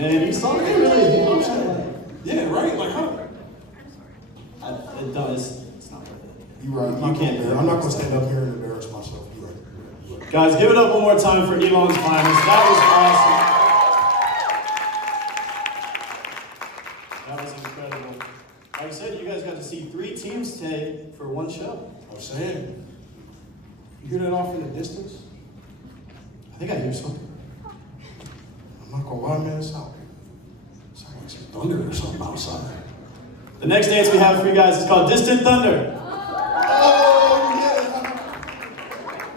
Man, you saw it really. Yeah, right? Like, how? It does. It's not worth it. You're right. You can't do it. I'm not going to stand up here and embarrass myself. You're right. You're right. Guys, give it up one more time for Elon's finest. That was awesome. That was incredible. Like I said, you guys got to see 3 teams today for one show. I'm saying, you hear that off in the distance? I think I hear something. I'm not going to lie, man. It sounds like some thunder or something outside. The next dance we have for you guys is called Distant Thunder.